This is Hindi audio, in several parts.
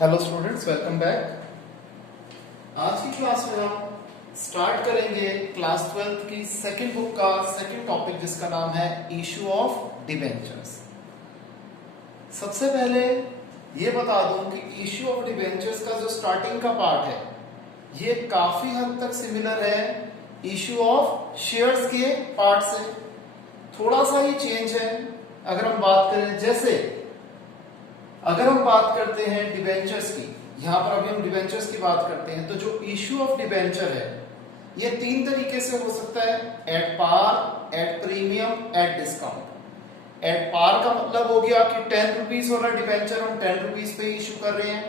Hello students, welcome back. आज की क्लास में हम स्टार्ट करेंगे क्लास 12th की सेकंड बुक का सेकंड टॉपिक, जिसका नाम है इशू ऑफ डिबेंचर्स। सबसे पहले ये बता दूं कि इशू ऑफ डिबेंचर्स का जो स्टार्टिंग का पार्ट है ये काफी हद तक सिमिलर है इशू ऑफ शेयर्स के पार्ट से। थोड़ा सा ही चेंज है। अगर हम बात करें, जैसे अगर हम बात करते हैं डिबेंचर्स की, यहां पर अभी हम डिबेंचर्स की बात करते हैं, तो जो इशू ऑफ डिबेंचर है ये तीन तरीके से हो सकता है: at par, at premium, at discount. At par का मतलब हो गया कि 10 रुपीज वाला डिबेंचर हम 10 रुपीज पे इशू कर रहे हैं।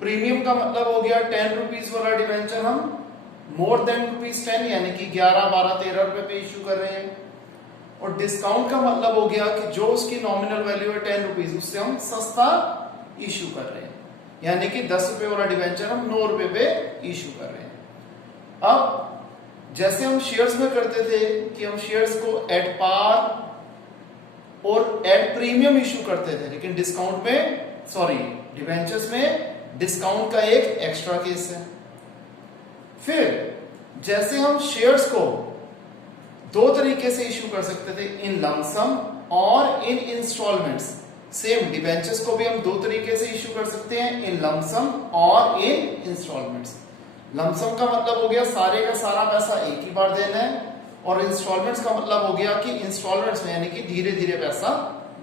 प्रीमियम का मतलब हो गया 10 रुपीज वाला डिबेंचर हम मोर देन ₹10 यानी कि 11, 12, 13 रुपए पे इशू कर रहे हैं। और डिस्काउंट का मतलब हो गया कि जो उसकी नॉमिनल वैल्यू है 10 रुपीज, उससे हम सस्ता इशू कर रहे हैं, यानी कि 10 रुपए वाला डिबेंचर हम 9 रुपए पे इशू कर रहे हैं। अब जैसे हम शेयर्स में करते थे कि हम शेयर्स को एट पार और एट प्रीमियम इशू करते थे, लेकिन डिस्काउंट में डिबेंचर्स में डिस्काउंट का एक एक्स्ट्रा केस है। फिर जैसे हम शेयर्स को दो तरीके से इशू कर सकते थे, इन लमसम और इन इंस्टॉलमेंट्स। सेम डिबेंचर्स को भी हम दो तरीके से इशू कर सकते हैं, इन लमसम और इन इंस्टॉलमेंट्स। लमसम का मतलब हो गया सारे का सारा पैसा एक ही बार देना है, और इंस्टॉलमेंट्स का मतलब हो गया कि इंस्टॉलमेंट्स में यानी कि धीरे धीरे पैसा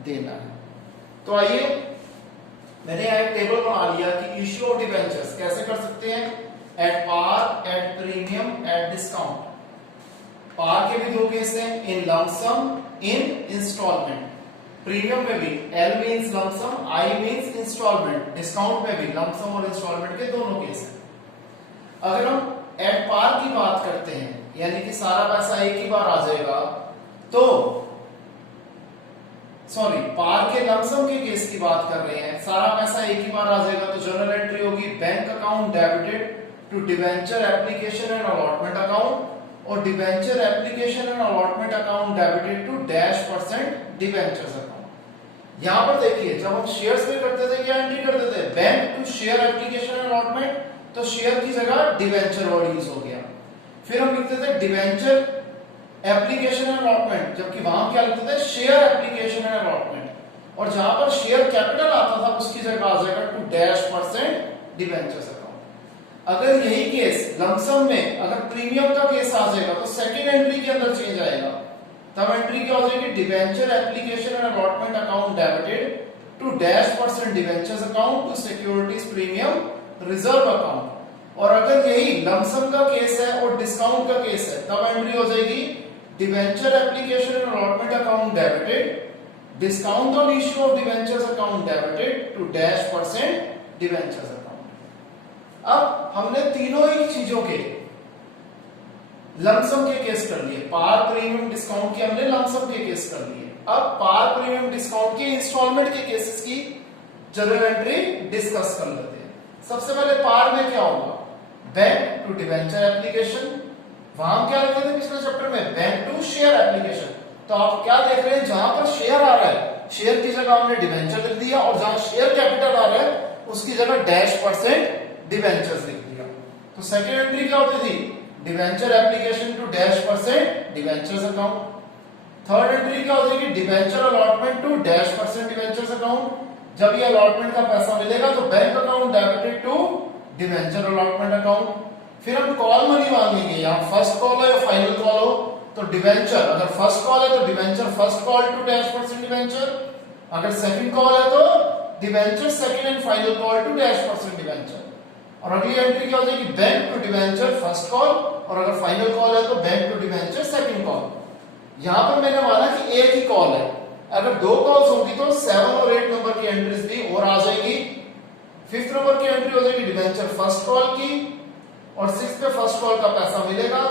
देना है। तो आइए, मैंने यहां एक टेबल बना लिया कि इशू ऑफ डिबेंचर्स कैसे कर सकते हैं: at par, at premium, at discount. Par के भी दो केस हैं, in lump sum, in instalment. Premium में भी L means lump sum, I means instalment. Discount में भी लमसम और इंस्टॉलमेंट के दोनों केस हैं। अगर हम एट पार की बात करते हैं, यानी कि सारा पैसा एक ही बार आ जाएगा, तो पार के लमसम के केस की बात कर रहे हैं, सारा पैसा एक ही बार आ जाएगा, तो जर्नल एंट्री होगी bank account debited to debenture application and allotment account, और debenture application and allotment account debited to %% debentures account. यहां पर देखिए, जब हम शेयर्स में करते थे क्या एंट्री करते थे? Bank to share application and allotment, तो शेयर की जगह डिबेंचर वर्ड यूज हो गया। फिर हम लिखते थे डिबेंचर एप्लीकेशन एंड अलॉटमेंट, जबकि वहां क्या लिखते थे? Share application and allotment. और जहां पर शेयर कैपिटल आता था उसकी जगह आ जाएगा टू %% डिबेंचर्स अकाउंट। अगर यही केस लमसम में, अगर प्रीमियम का केस आ जाएगा, तो सेकंड एंट्री के अंदर चेंज आएगा। तब एंट्री क्या हो जाएगी? Debenture application and allotment account debited to %% debentures account to securities premium reserve account. और अगर यही लमसम का केस है और डिस्काउंट का केस है, तब एंट्री हो जाएगी debenture application and allotment account debited discount on issue of debentures account debited to %% debentures account. अब हमने तीनों ही चीजों के लमसम के केस कर लिए, पार, प्रीमियम, डिस्काउंट के हमने लमसम के केस कर लिए। अब पार, प्रीमियम, डिस्काउंट के इंस्टॉलमेंट के केसेस की जनरल एंट्री डिस्कस कर लेते हैं। सबसे पहले पार में क्या होगा? Bank to debenture application. वहां क्या लिखते थे पिछले चैप्टर में? Bank to share application. तो आप क्या देख रहे हैं? जहां पर शेयर आ रहा है, शेयर की जगह हमने डिबेंचर लिख दिया, और जहां शेयर कैपिटल आ रहा है उसकी जगह %% डिबेंचर्स लिख दिया। तो सेकंड एंट्री क्या होती थी? Debenture application to %% debentures account. Third entry क्या होती है? Debenture allotment to %% debentures account. जब ये अलॉटमेंट का पैसा मिलेगा तो bank account debited to debenture allotment account. फिर हम कॉल मनी मांगेंगे, यहाँ फर्स्ट कॉल है या फाइनल कॉल हो, तो डिबेंचर, अगर फर्स्ट कॉल है तो debenture first call to %% debenture, अगर सेकंड कॉल है तो debenture second and final call to %% debenture. और अगली एंट्री क्या हो जाएगी? Bank to debenture first call, और अगर फाइनल कॉल है तो bank to debenture second call. यहां पर मैंने माना कि एक ही कॉल है, अगर दो कॉल्स होंगी तो 7 और 8 नंबर की एंट्रीज भी और आ जाएगी। 5th नंबर की एंट्री हो जाएगी डिबेंचर फर्स्ट कॉल की, और 6th पे फर्स्ट कॉल का पैसा मिलेगा,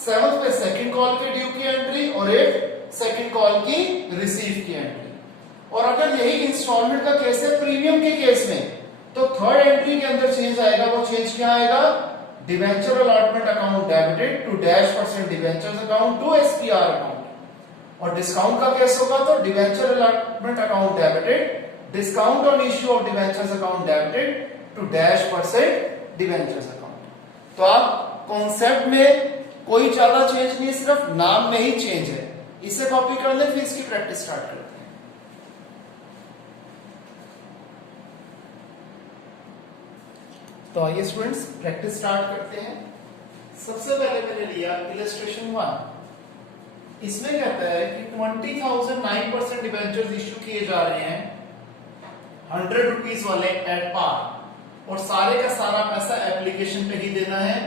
7th पे सेकंड कॉल के ड्यू की एंट्री, और 8th सेकंड कॉल की रिसीव की एंट्री। और अगर यही इंस्टॉलमेंट का केस है प्रीमियम के केस में, तो थर्ड एंट्री के अंदर चेंज आएगा। वो चेंज क्या आएगा? Debenture allotment account debited to %% debentures account to SPR account. और डिस्काउंट का केस होगा तो debenture allotment account debited discount on issue of debentures account debited to -% debentures account. तो आप कॉन्सेप्ट में कोई ज्यादा चेंज नहीं, सिर्फ नाम में ही चेंज है। इसे कॉपी कर ले, फिर इसकी प्रैक्टिस स्टार्ट करते हैं। तो आइए स्टूडेंट्स प्रैक्टिस स्टार्ट करते हैं। सबसे पहले मैंने लिया इलस्ट्रेशन 1। इसमें कहता है कि 20,000 9% डिवेंचर्स इश्यू किए जा रहे हैं 100 रुपीज वाले एट पार, और सारे का सारा पैसा एप्लीकेशन पे ही देना है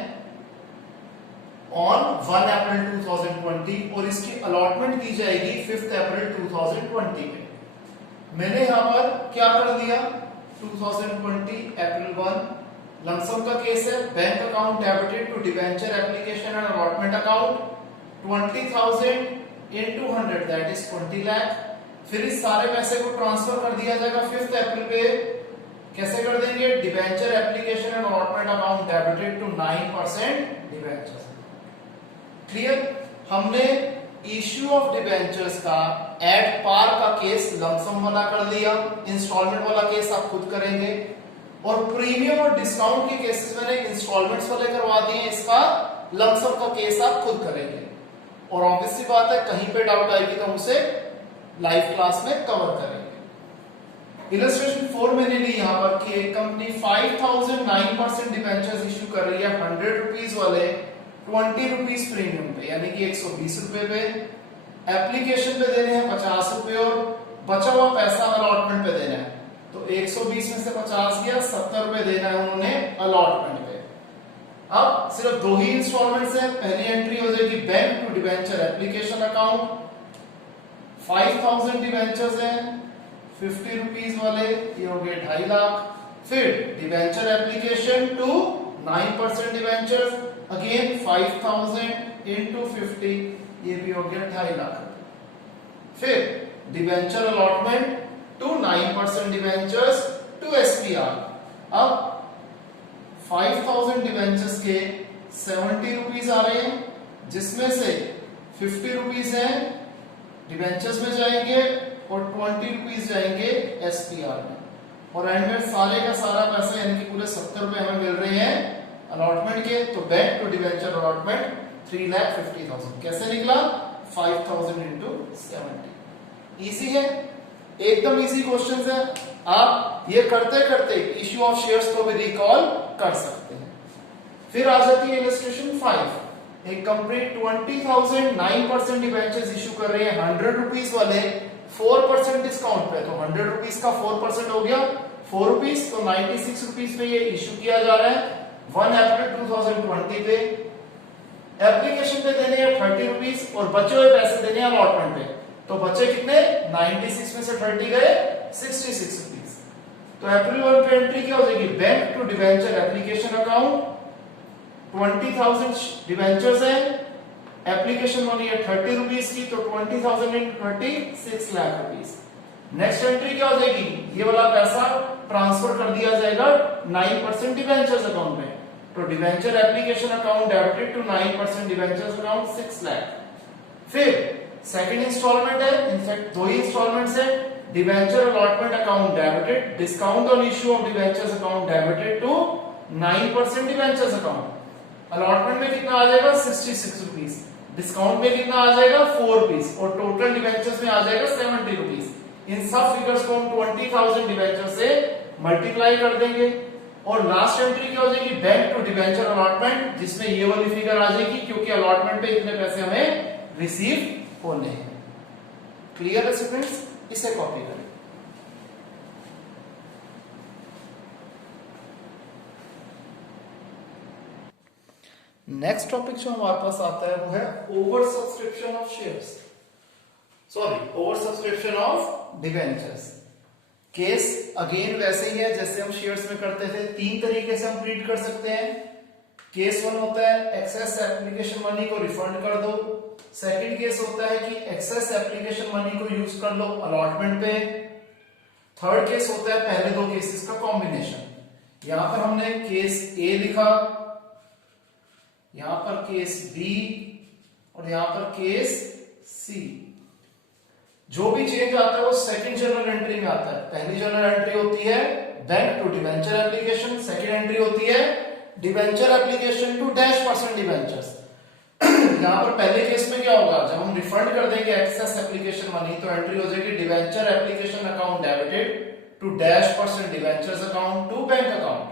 ऑन 1 अप्रैल 2020, और इसकी अलॉटमेंट की जाएगी 5 अप्रैल 2020 पे। मैंने यहां पर क्या कर दिया, 2020 अप्रैल 1 लमसम का केस है, bank account debited to debenture application and allotment account 20,000 into 100 that is 20 lakh. फिर इस सारे पैसे को ट्रांसफर कर दिया जाएगा 5 अप्रैल पे। कैसे कर देंगे, debenture application and allotment account debited to 9% debentures. Clear. हमने इश्यू ऑफ डिवेंचर्स का एट पार का केस लमसम वाला कर लिया, इंस्टॉलमेंट वाला केस आप खुद करेंगे, और प्रीमियम और डिस्काउंट के केसेस मैंने इंस्टॉलमेंट्स वाले करवा दिए, इसका लमसम का केस आप खुद करेंगे। और ऑब्वियसली बात है कहीं पे डाउट आएगी तो हम उसे लाइव क्लास में कवर करेंगे। इलस्ट्रेशन 4 मैंने ली यहां पर कि एक कंपनी 5,000 9% डिवेंचर्स इश्यू कर रही है 100 रुपीज वाले 20 रुपीज प्रीमियम पे, यानी कि 120 रुपए पे। एप्लीकेशन पे देने हैं 50 रुपए, और बचा हुआ पैसा अलॉटमेंट पे देना है। तो 120 में से 50 गया, 70 रुपए देना है उन्होंने अलॉटमेंट पे। अब सिर्फ 2 ही इंस्टॉलमेंट्स हैं। पहली एंट्री हो जाएगी bank to debenture application account, 5,000 debentures हैं 50 रुपीज वाले, ये हो गए 2.5 लाख। फिर debenture application to 9% debentures, again 5,000 into 50, ये भी हो गया 2.5 लाख। फिर debenture allotment to 9% debentures to SPR. अब 5,000 डिवेंचर्स के 70 रुपीज आ रहे हैं, जिसमें से 50 रुपीज है डिवेंचर्स में जाएंगे और 20 रुपीज जाएंगे एसपीआर में, और एंड में सारे का सारा पैसा यानी कि पूरे 70 रुपए हमें मिल रहे हैं अलॉटमेंट के। तो बैंक टू डिवेंचर अलॉटमेंट 3,50,000 कैसे निकला, 5,000 into 70। इजी है, एकदम इजी क्वेश्चंस है। आप ये करते करते इश्यू ऑफ शेयर्स को भी रिकॉल कर सकते हैं। फिर आ जाती है इलस्ट्रेशन 5। एक कंपनी 20,000 9% डिवेंचर्स इश्यू कर रही है 100 रुपीज वाले 4% डिस्काउंट पे। तो 100 रुपीज का 4% हो गया 4 रुपीज, तो 96 रुपीज पे ये इश्यू किया जा रहा है 1 अप्रैल 2020 पे। एप्लीकेशन पे देने हैं 30 रुपीज, और बचे हुए पैसे देने हैं अलॉटमेंट पे। तो बचे कितने, 96 में से 30 गए 66 रुपीज। तो अप्रैल 1 पे एंट्री क्या हो जाएगी, bank to debenture application account 20,000 debentures है, एप्लीकेशन होनी है 30 रुपीज की, तो 20,000 into 30 6 lakh rupees. Next entry क्या हो जाएगी, ये वाला पैसा ट्रांसफर कर दिया जाएगा 9% डिवेंचर्स अकाउंट में। तो debenture application account debited to 9% debentures account 6 lakh. फिर सेकंड इंस्टॉलमेंट है, इनफैक्ट 2 ही इंस्टॉलमेंट्स है, debenture allotment account debited, discount on issue of debentures account debited to 9% debentures account. Allotment में कितना आ जाएगा 66 रुपीज, डिस्काउंट में कितना आ जाएगा 4 रुपीज, और टोटल डिवेंचर्स में आ जाएगा 70 रुपीज। इन सब फिगर्स को हम 20,000 डिवेंचर से मल्टीप्लाई कर देंगे, और लास्ट एंट्री क्या हो जाएगी, बैंक टू डिवेंचर अलॉटमेंट, जिसमें ये वाली फिगर आ जाएगी क्योंकि अलॉटमेंट पे इतने पैसे हमें रिसीव होने हैं। क्लियर है स्टूडेंट्स, इसे कॉपी करें। नेक्स्ट टॉपिक जो हमारे पास आता है वो है over subscription of shares, sorry over subscription of debentures. Case again वैसे ही है जैसे हम शेयर्स में करते थे, 3 तरीके से हम ट्रीट कर सकते हैं। केस 1 होता है एक्सेस एप्लीकेशन मनी को रिफंड कर दो। सेकंड केस होता है कि एक्सेस एप्लीकेशन मनी को यूज कर लो अलॉटमेंट पे। थर्ड केस होता है पहले 2 केसेस का कॉम्बिनेशन। यहां पर हमने केस ए लिखा, यहां पर केस बी, और यहां पर केस सी। जो भी चेंज आता है वो सेकंड जर्नल एंट्री में आता है। पहली जर्नल एंट्री होती है bank to debenture application, second entry होती है debenture application to dash percent debentures. यहाँ पर पहले केस में क्या होगा, जब हम रिफंड कर देंगे एक्सेस एप्लीकेशन मनी तो एंट्री हो जाएगी debenture application account debited to dash percent debentures account to bank account.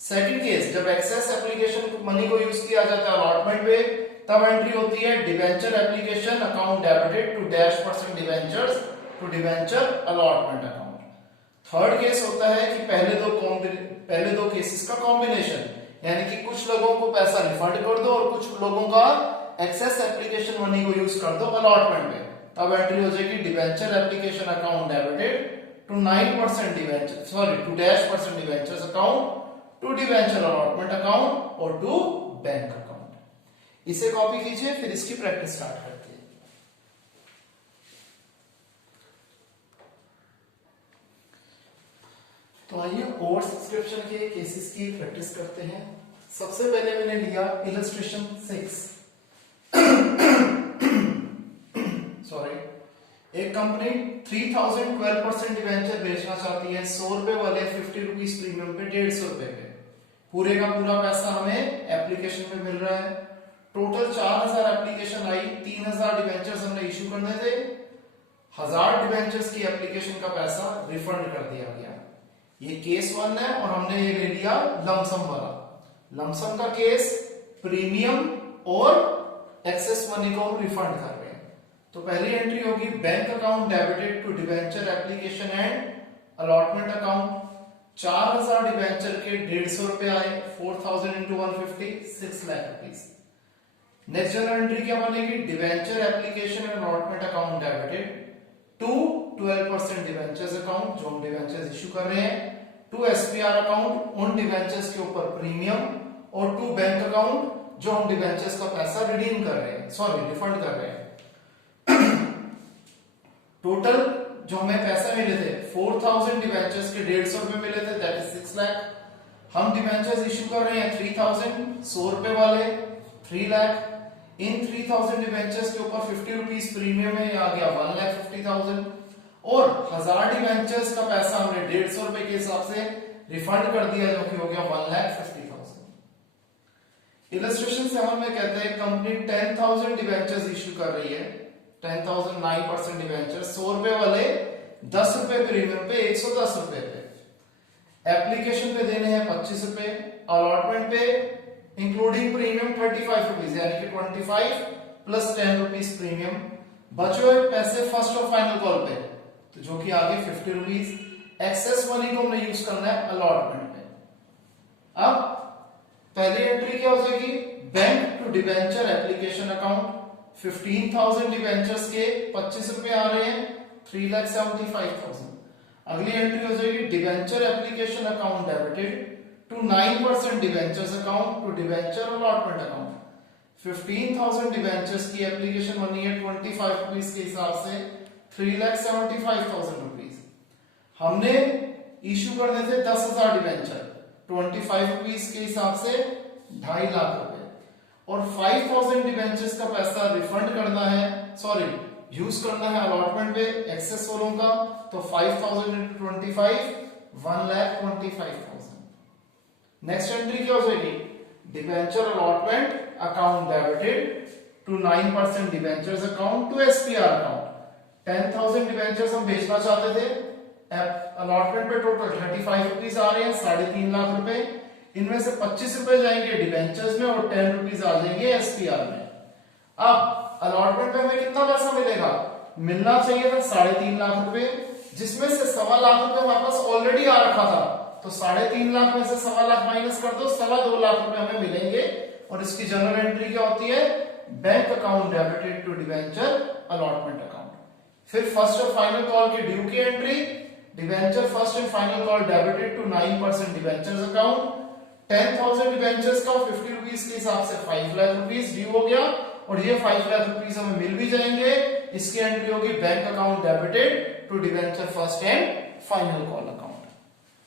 Second case, जब एक्सेस एप्लीकेशन मनी को यूज किया जाता है अलॉटमेंट में, तब एंट्री होती है debenture application account debited to dash percent debentures to debenture allotment account. Third case होता है कि पहले दो केसेस का कॉम्बिनेशन, यानी कि कुछ लोगों को पैसा रिफंड कर दो और कुछ लोगों का एक्सेस एप्लीकेशन मनी को यूज कर दो अलॉटमेंट में, तब एंट्री हो जाएगी debenture application account debited to 9% debenture to dash percent debentures account to debenture allotment account और टू बैंक अकाउंट। इसे कॉपी कीजिए, फिर इसकी प्रैक्टिस स्टार्ट करते हैं। तो आइए ओवर सब्सक्रिप्शन के केसेस की प्रैक्टिस करते हैं। सबसे पहले मैंने लिया इलस्ट्रेशन 6। सॉरी, एक कंपनी 3012% डिवेंचर बेचना चाहती है 100 रुपए वाले 50 रुपीज प्रीमियम पे 150 रुपए पे। पूरे का पूरा पैसा हमें एप्लीकेशन पे मिल रहा है। टोटल 4000 एप्लीकेशन आई, 3000 डिवेंचर्स हमने इश्यू करने थे, 1000 डिवेंचर्स की एप्लीकेशन का पैसा रिफंड कर दिया गया। ये केस 1 है और हमने ये ले लिया लमसम वाला। लमसम का केस प्रीमियम और एक्सेस मनी को हम रिफंड कर रहे हैं। तो पहली एंट्री होगी bank account debited to debenture application and allotment account. 4000 debenture के 150 रुपए आए, 4000 into 150 6 lakh rupees. Next general entry क्या बनेगी, debenture application and allotment account debited to 12% debentures account, जो हम डिवेंचर्स इश्यू कर रहे हैं, टू एसपीआर अकाउंट उन डिवेंचर्स के ऊपर प्रीमियम, और टू बैंक अकाउंट जो हम डिवेंचर्स का पैसा रिडीम कर रहे हैं, सॉरी रिफंड कर रहे हैं। टोटल जो हमें पैसा मिले थे 4000 डिवेंचर्स के 150 रुपए मिले थे, दैट इज 6 लाख। हम डिवेंचर्स इश्यू कर रहे हैं 3000 100 रुपए वाले 3 लाख। इन 3000 डिवेंचर्स के ऊपर 50 रुपीज प्रीमियम है, आ गया 1,50,000 और 1000 डिवेंचर्स का पैसा हमने 150 रुपए के हिसाब से रिफंड कर दिया, जो कि हो गया 1,50,000। इलस्ट्रेशन 7 में कहते हैं कंपनी 10,000 डिवेंचर्स इश्यू कर रही है, 10,000 9% डिवेंचर 100 रुपए वाले 10 रुपए प्रीमियम पे 110 रुपए पे। एप्लीकेशन पे देने हैं 25 रुपए, अलॉटमेंट पे इंक्लूडिंग प्रीमियम 35 रुपीज, यानी कि 25 प्लस 10 रुपीज प्रीमियम। बचे हुए पैसे फर्स्ट और फाइनल कॉल पे, तो जो कि आगे 50 रुपीज। एक्सेस मनी को हमने यूज करना है अलॉटमेंट पे। अब पहली एंट्री क्या हो जाएगी, bank to debenture application account 15,000 debentures के 25 रुपए आ रहे हैं, 3,75,000। अगली एंट्री हो जाएगी debenture application account debited to 9% debentures account to debenture allotment account. 15,000 debentures की एप्लीकेशन मनी है 25 रुपीज के हिसाब से 3,75,000 रुपीज। हमने इश्यू करने थे 10,000 डिवेंचर 25 रुपीज के हिसाब से 2.5 लाख रुपए, और 5,000 डिवेंचर्स का पैसा रिफंड करना है, सॉरी यूज करना है अलॉटमेंट पे एक्सेस वालों का, तो 5,000 इंटू 25 1,25,000। नेक्स्ट एंट्री क्या हो जाएगी, debenture allotment account debited to 9% debentures account to SPR account. 10,000 debentures हम बेचना चाहते थे, अलॉटमेंट पे टोटल 35 रुपीज आ रहे हैं, 3.5 लाख रुपए। इनमें से 25 रुपए जाएंगे डिवेंचर्स में और 10 रुपीज आ जाएंगे एसपीआर में। अब अलॉटमेंट में हमें कितना पैसा मिलेगा, मिलना चाहिए था 3.5 लाख रुपए, जिसमें से 1.25 लाख रुपए हमारे पास ऑलरेडी आ रखा था, तो 3.5 लाख में से 1.25 लाख माइनस कर दो, 2.25 लाख रुपए हमें मिलेंगे। और इसकी जनरल एंट्री क्या होती है, bank account debited to debenture allotment account. फिर फर्स्ट और फाइनल कॉल की ड्यू की entry, debenture first and final call debited to 9% debentures account. 10,000 debentures का 50 रुपीज के हिसाब से 5 लाख रुपीज ड्यू हो गया, और ये 5 लाख रुपीज हमें मिल भी जाएंगे। इसकी एंट्री होगी bank account debited to debenture first and final call account.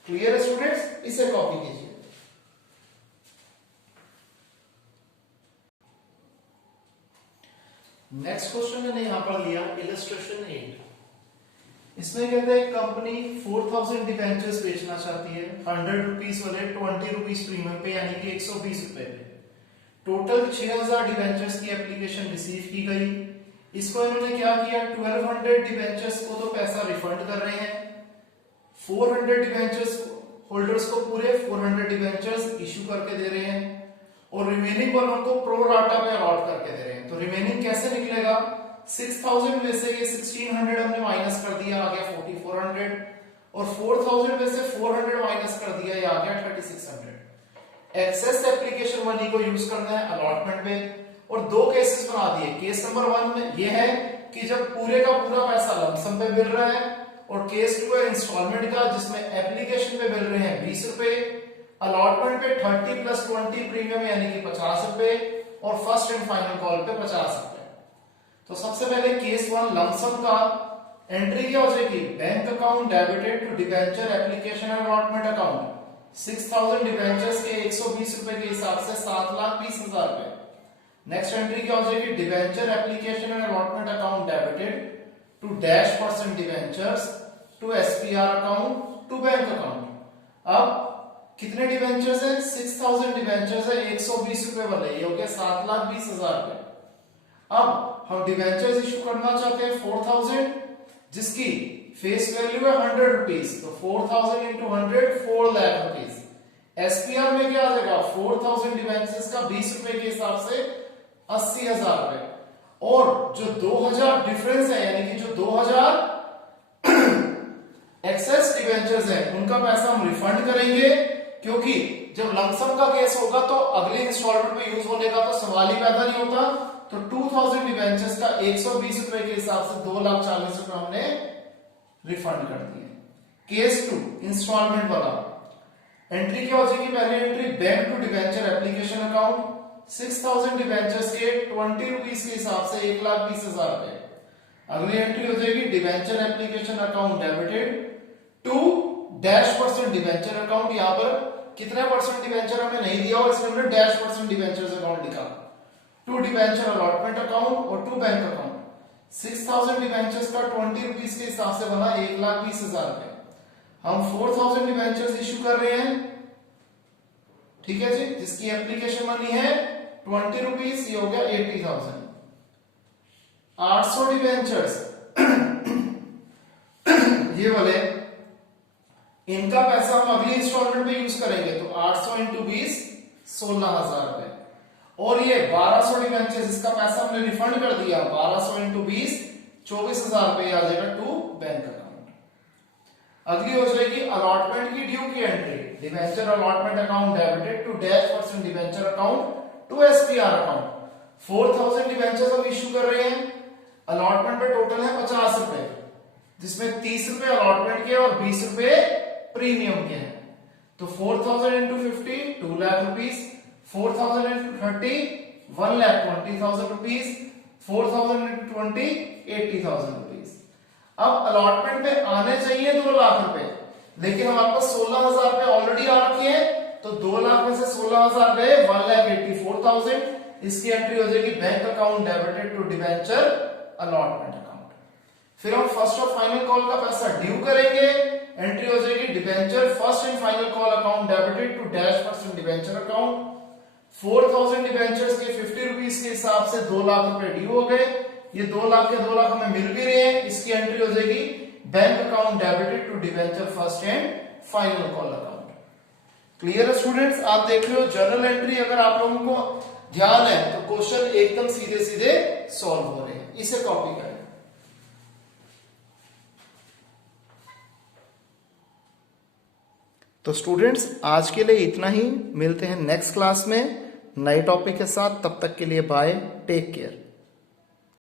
Clear है स्टूडेंट्स, इसे कॉपी कीजिए। नेक्स्ट क्वेश्चन मैंने यहां पर लिया इलस्ट्रेशन 8। इसमें कहते हैं कंपनी 4000 डिवेंचर्स बेचना चाहती है 100 रुपीज वाले 20 रुपीज प्रीमियम पे, यानी कि 120 रुपए पे। टोटल 6000 डिवेंचर्स की एप्लीकेशन रिसीव की गई। इसको इन्होंने क्या किया, 1200 डिवेंचर्स को तो पैसा रिफंड कर रहे हैं, 400 डिवेंचर्स होल्डर्स को पूरे 400 डिवेंचर्स इशू करके दे रहे हैं और रिमेनिंग वालों को प्रो राटा पे अलॉट करके दे रहे हैं। तो रिमेनिंग कैसे निकलेगा, 6000 में से ये 1600 हमने माइनस कर दिया, आ गया 4400 और 4000 में से 400 माइनस कर दिया, ये आ गया 3600। एक्सेस एप्लीकेशन मनी को यूज करना है अलॉटमेंट में और दो केसेस बना दिए। केस नंबर 1 में ये है कि जब पूरे का पूरा पैसा लमसम पे मिल रहा है, और केस 2 है इंस्टॉलमेंट का जिसमें एप्लीकेशन पे मिल रहे हैं 20 रुपए, अलॉटमेंट पे 30 + 20 प्रीमियम यानी कि 50 रुपए और फर्स्ट एंड फाइनल कॉल पे 50 रुपए। तो सबसे पहले केस 1 लमसम का एंट्री क्या हो जाएगी, bank account debited to debenture application and allotment account 6000 debentures के 120 रुपए के हिसाब से 7,20,000 रुपए। नेक्स्ट एंट्री क्या हो जाएगी, debenture application and allotment account debited to -% debentures to SPR account to bank account. अब कितने डिबेंचर्स है, 6000 डिबेंचर्स है 120 रुपए वाले, ये हो गया 7,20,000 रुपए। अब हम डिबेंचर्स इशू करना चाहते हैं 4000 जिसकी फेस वैल्यू है 100 रुपीज, तो 4000 × 100 4 लाख रुपीज। एसपीआर में क्या आ जाएगा, 4000 डिबेंचर्स का 20 रुपए के हिसाब से 80,000 रुपए, और जो 2000 डिफरेंस है यानी कि जो 2000 एक्सेस डिबेंचर्स है उनका पैसा हम रिफंड करेंगे, क्योंकि जब लमसम का केस होगा तो अगले इंस्टॉलमेंट पे यूज होने का तो सवाल ही पैदा नहीं होता। तो 2000 डिबेंचर्स का 120 रुपए के हिसाब से 2,40,000 रुपए हमने रिफंड कर दिए। केस 2 इंस्टॉलमेंट वाला एंट्री क्या हो जाएगी, पहले entry bank to debenture application account 6000 debentures के 20 रुपीज के हिसाब से 1,20,000 रुपए। अगली एंट्री हो जाएगी debenture application account debited to -% debenture account. यहां पर कितने परसेंट डिबेंचर हमें नहीं दिया और इसमें हमने -% डिबेंचर्स अकाउंट लिखा, टू डिबेंचर अलॉटमेंट अकाउंट और टू बैंक अकाउंट। 6000 डिबेंचर्स का 20 रुपीज के हिसाब से बना 1,20,000 रुपए। हम 4000 डिबेंचर्स इशू कर रहे हैं, ठीक है जी, जिसकी एप्लीकेशन मनी है 20 रुपीज, ये हो गया 80,000। 800 डिबेंचर्स ये वाले, इनका पैसा हम अगली इंस्टॉलमेंट में यूज करेंगे, तो 800 × 20 16,000 रुपए। और ये 1200 डिबेंचर्स इसका पैसा हमने रिफंड कर दिया, 1200 × 20 24,000 रुपए आ जाएगा टू बैंक अकाउंट। अगली हो जाएगी अलॉटमेंट की ड्यू की entry, debenture allotment account debited to -% debenture account to SPR account. 4000 debentures हम इशू कर रहे हैं, अलॉटमेंट पे टोटल है 50 रुपए, जिसमें 30 रुपए अलॉटमेंट के और 20 रुपए प्रीमियम के हैं। तो 4000 × 50 2 लाख रुपीस, 4000 × 30 1,20,000 रुपीस, 4000 × 20 80,000 रुपीस। अब अलॉटमेंट पे आने चाहिए 2 लाख रुपए, लेकिन हमारे पास 16,000 रुपए ऑलरेडी आ रखे हैं, तो 2 लाख में से 16,000 गए 1,84,000। इसकी एंट्री हो जाएगी bank account debited to debenture allotment account. फिर हम फर्स्ट और फाइनल कॉल का पैसा ड्यू करेंगे, एंट्री हो जाएगी debenture first and final call account debited to -% debenture account. 4000 debentures के 50 रुपीज के हिसाब से 2 लाख रुपए ड्यू हो गए, ये 2 लाख के 2 लाख हमें मिल भी रहे हैं। इसकी एंट्री हो जाएगी bank account debited to debenture first and final call account. Clear है स्टूडेंट्स, आप देख रहे हो जर्नल एंट्री अगर आप लोगों को ध्यान है तो क्वेश्चन एकदम सीधे सीधे सॉल्व हो रहे हैं, इसे कॉपी करें। तो स्टूडेंट्स आज के लिए इतना ही, मिलते हैं नेक्स्ट क्लास में नए टॉपिक के साथ, तब तक के लिए बाय, टेक केयर।